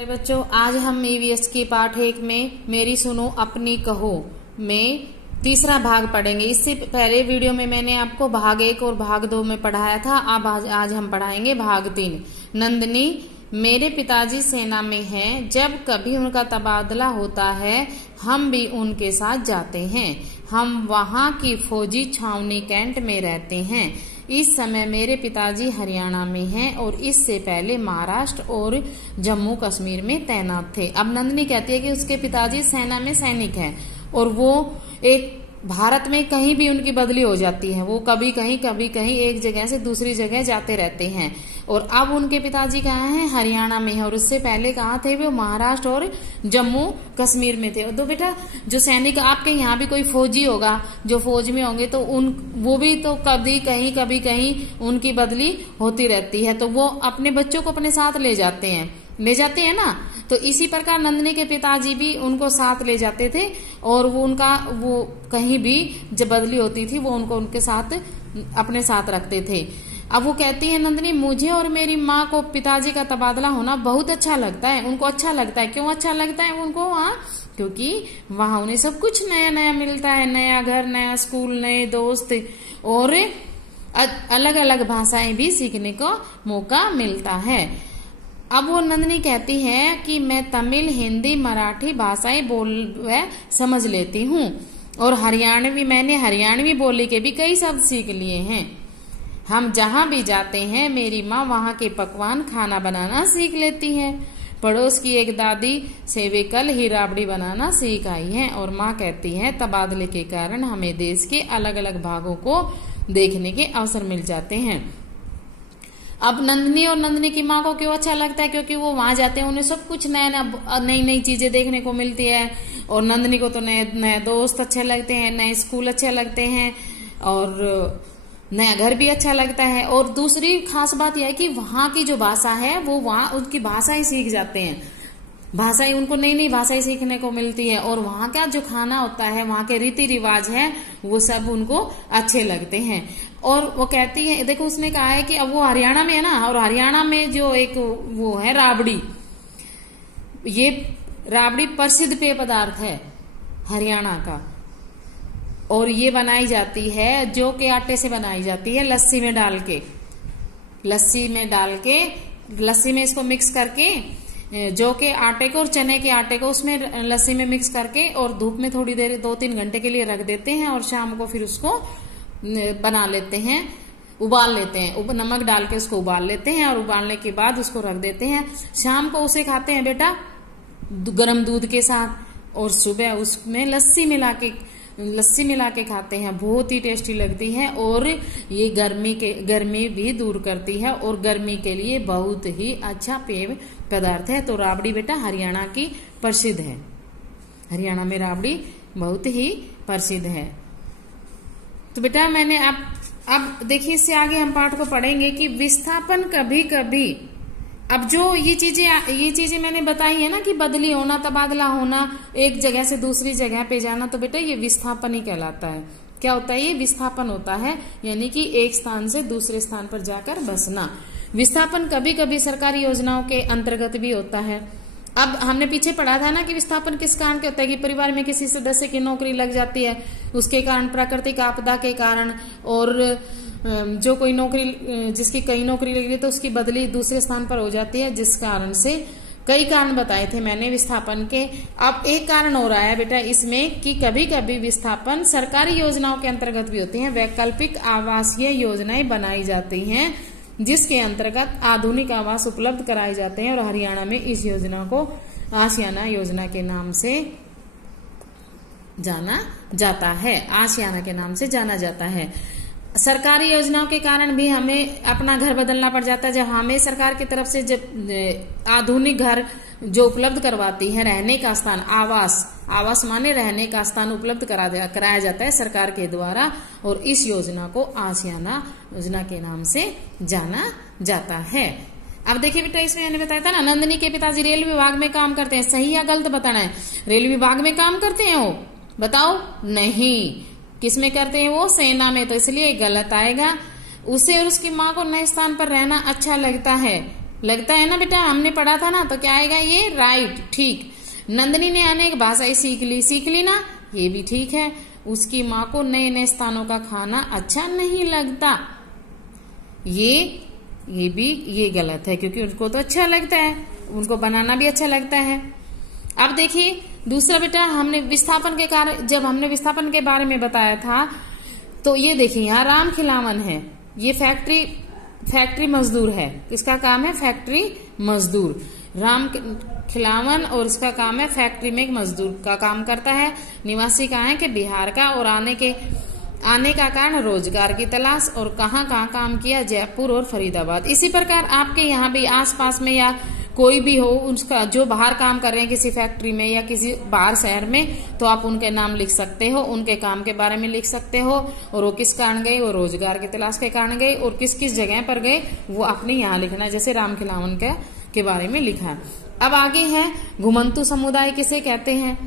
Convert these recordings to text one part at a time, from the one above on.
बच्चों, आज हम ईवीएस की पाठ 1 में मेरी सुनो अपनी कहो में तीसरा भाग पढ़ेंगे। इससे पहले वीडियो में मैंने आपको भाग 1 और भाग 2 में पढ़ाया था। अब आज हम पढ़ाएंगे भाग 3। नंदिनी, मेरे पिताजी सेना में हैं। जब कभी उनका तबादला होता है हम भी उनके साथ जाते हैं। हम वहाँ की फौजी छावनी कैंट में रहते हैं। इस समय मेरे पिताजी हरियाणा में हैं और इससे पहले महाराष्ट्र और जम्मू कश्मीर में तैनात थे। अब नंदिनी कहती है कि उसके पिताजी सेना में सैनिक हैं और वो एक भारत में कहीं भी उनकी बदली हो जाती है। वो कभी कहीं एक जगह से दूसरी जगह जाते रहते हैं। और अब उनके पिताजी कहाँ हैं? हरियाणा में है। और उससे पहले कहाँ थे? वो महाराष्ट्र और जम्मू कश्मीर में थे। तो बेटा, जो सैनिक आपके यहाँ भी कोई फौजी होगा, जो फौज में होंगे, तो वो भी तो कभी कहीं उनकी बदली होती रहती है। तो वो अपने बच्चों को अपने साथ ले जाते हैं ना। तो इसी प्रकार नंदिनी के पिताजी भी उनको साथ ले जाते थे और वो कहीं भी जब बदली होती थी वो उनको उनके साथ अपने साथ रखते थे। अब वो कहती है नंदिनी, मुझे और मेरी माँ को पिताजी का तबादला होना बहुत अच्छा लगता है। उनको अच्छा लगता है। क्यों अच्छा लगता है उनको? क्योंकि वहां उन्हें सब कुछ नया नया मिलता है। नया घर, नया स्कूल, नए दोस्त और अलग अलग भाषाएं भी सीखने को मौका मिलता है। अब वो नंदिनी कहती है कि मैं तमिल, हिंदी, मराठी भाषाएं बोल व समझ लेती हूँ और मैंने हरियाणवी बोली के भी कई शब्द सीख लिए हैं। हम जहाँ भी जाते हैं मेरी माँ वहाँ के पकवान खाना बनाना सीख लेती है। पड़ोस की एक दादी से वे कल ही राबड़ी बनाना सीख आई है। और माँ कहती है तबादले के कारण हमें देश के अलग अलग भागों को देखने के अवसर मिल जाते हैं। अब नंदिनी की माँ को क्यों अच्छा लगता है? क्योंकि वो वहां जाते हैं, उन्हें सब कुछ नई नई चीजें देखने को मिलती है। और नंदिनी को तो नए दोस्त अच्छे लगते हैं, नए स्कूल अच्छे लगते हैं और नया घर भी अच्छा लगता है। और दूसरी खास बात यह है कि वहां की जो भाषा है वो वहां उनकी भाषा ही सीख जाते हैं। भाषाएं उनको नई भाषाएं सीखने को मिलती है। और वहां का जो खाना होता है, वहां के रीति रिवाज है, वो सब उनको अच्छे लगते हैं। और वो कहती है, देखो उसने कहा है कि अब वो हरियाणा में है ना, और हरियाणा में जो एक वो है राबड़ी, ये राबड़ी प्रसिद्ध पेय पदार्थ है हरियाणा का। और ये बनाई जाती है जौ के आटे से बनाई जाती है, लस्सी में डाल के लस्सी में इसको मिक्स करके जौ के आटे को और चने के आटे को उसमें लस्सी में मिक्स करके और धूप में थोड़ी देर 2-3 घंटे के लिए रख देते हैं और शाम को फिर उसको बना लेते हैं, उबाल लेते हैं। नमक डाल के उसको उबाल लेते हैं और उबालने के बाद उसको रख देते हैं। शाम को उसे खाते हैं बेटा गरम दूध के साथ और सुबह उसमें लस्सी मिला के खाते हैं। बहुत ही टेस्टी लगती है और ये गर्मी भी दूर करती है और गर्मी के लिए बहुत ही अच्छा पेय पदार्थ है। तो राबड़ी बेटा हरियाणा की प्रसिद्ध है। हरियाणा में राबड़ी बहुत ही प्रसिद्ध है। तो बेटा मैंने अब देखिए, इससे आगे हम पाठ को पढ़ेंगे कि विस्थापन कभी अब जो ये चीजें मैंने बताई है ना कि बदली होना, तबादला होना, एक जगह से दूसरी जगह पे जाना, तो बेटा ये विस्थापन ही कहलाता है। क्या होता है? ये विस्थापन होता है, यानी कि एक स्थान से दूसरे स्थान पर जाकर बसना। विस्थापन कभी कभी सरकारी योजनाओं के अंतर्गत भी होता है। अब हमने पीछे पढ़ा था ना कि विस्थापन किस कारण के होता है? कि परिवार में किसी सदस्य की नौकरी लग जाती है, उसके कारण, प्राकृतिक आपदा के कारण, और जो कोई नौकरी जिसकी कई नौकरी लगी है तो उसकी बदली दूसरे स्थान पर हो जाती है, जिस कारण से कई कारण बताए थे मैंने विस्थापन के। अब एक कारण हो रहा है बेटा इसमें कि कभी कभी विस्थापन सरकारी योजनाओं के अंतर्गत भी होती है। वैकल्पिक आवासीय योजनाएं बनाई जाती हैं जिसके अंतर्गत आधुनिक आवास उपलब्ध कराए जाते हैं और हरियाणा में इस योजना को आशियाना योजना के नाम से जाना जाता है। सरकारी योजनाओं के कारण भी हमें अपना घर बदलना पड़ जाता है। जब हमें सरकार की तरफ से जब आधुनिक घर जो उपलब्ध करवाती है, रहने का स्थान, आवास माने रहने का स्थान उपलब्ध कराया जाता है सरकार के द्वारा, और इस योजना को आशियाना योजना के नाम से जाना जाता है। अब देखिए बेटा, इसमें मैंने बताया था ना, नंदिनी के पिताजी रेल विभाग में काम करते हैं। सही या गलत बताना है? रेल विभाग में काम करते हैं वो, बताओ। नहीं, किस में करते हैं वो? सेना में। तो इसलिए गलत आएगा। उसे और उसकी माँ को नए स्थान पर रहना अच्छा लगता है। लगता है ना बेटा, हमने पढ़ा था ना, तो क्या आएगा ये, राइट, ठीक। नंदनी ने अनेक भाषाएं सीख ली ना, ये भी ठीक है। उसकी माँ को नए नए स्थानों का खाना अच्छा नहीं लगता, ये गलत है, क्योंकि उनको तो अच्छा लगता है, उनको बनाना भी अच्छा लगता है। अब देखिए दूसरा बेटा, हमने विस्थापन के कार्य, जब हमने विस्थापन के बारे में बताया था, तो ये देखिए यहाँ राम खिलावन है, ये फैक्ट्री मजदूर है। किसका काम है, फैक्ट्री मजदूर। राम खिलावन और इसका काम है फैक्ट्री में एक मजदूर का काम करता है। निवासी कहाँ है कि बिहार का, और आने का कारण रोजगार की तलाश। और कहाँ काम किया, जयपुर और फरीदाबाद। इसी प्रकार आपके यहाँ भी आसपास में या कोई भी हो, उसका जो बाहर काम कर रहे हैं किसी फैक्ट्री में या किसी बाहर शहर में, तो आप उनके नाम लिख सकते हो, उनके काम के बारे में लिख सकते हो, और वो किस कारण गए, वो रोजगार की तलाश के कारण गए, और किस किस जगह पर गए वो आपने यहाँ लिखना है, जैसे राम खिलावन के बारे में लिखा है। अब आगे है घुमंतु समुदाय किसे कहते हैं,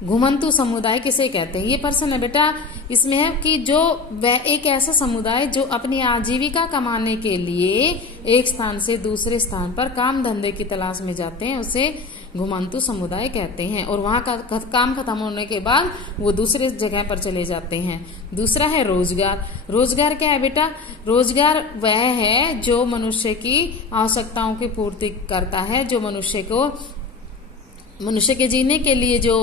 घुमंतु समुदाय किसे कहते हैं, ये प्रश्न है बेटा। इसमें है कि जो वह एक ऐसा समुदाय जो अपनी आजीविका कमाने के लिए एक स्थान से दूसरे स्थान पर काम धंधे की तलाश में जाते हैं, उसे घुमंतु समुदाय कहते हैं, और वहां का काम खत्म होने के बाद वो दूसरे जगह पर चले जाते हैं। दूसरा है रोजगार। रोजगार क्या है बेटा, रोजगार वह है जो मनुष्य की आवश्यकताओं की पूर्ति करता है, जो मनुष्य के जीने के लिए जो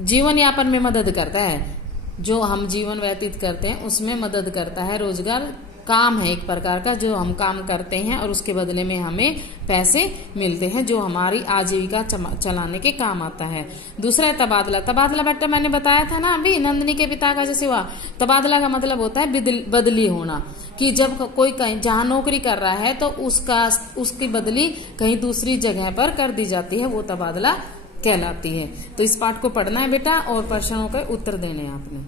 जीवन यापन में मदद करता है, जो हम जीवन व्यतीत करते हैं उसमें मदद करता है। रोजगार काम है एक प्रकार का, जो हम काम करते हैं और उसके बदले में हमें पैसे मिलते हैं, जो हमारी आजीविका चलाने के काम आता है। दूसरा है तबादला। तबादला बेटा मैंने बताया था ना अभी, नंदनी के पिता का जैसे हुआ। तबादला का मतलब होता है बदली होना, कि जब कोई कहीं जहां नौकरी कर रहा है तो उसकी बदली कहीं दूसरी जगह पर कर दी जाती है, वो तबादला कहलाती है। तो इस पाठ को पढ़ना है बेटा और प्रश्नों के उत्तर देने हैं आपने।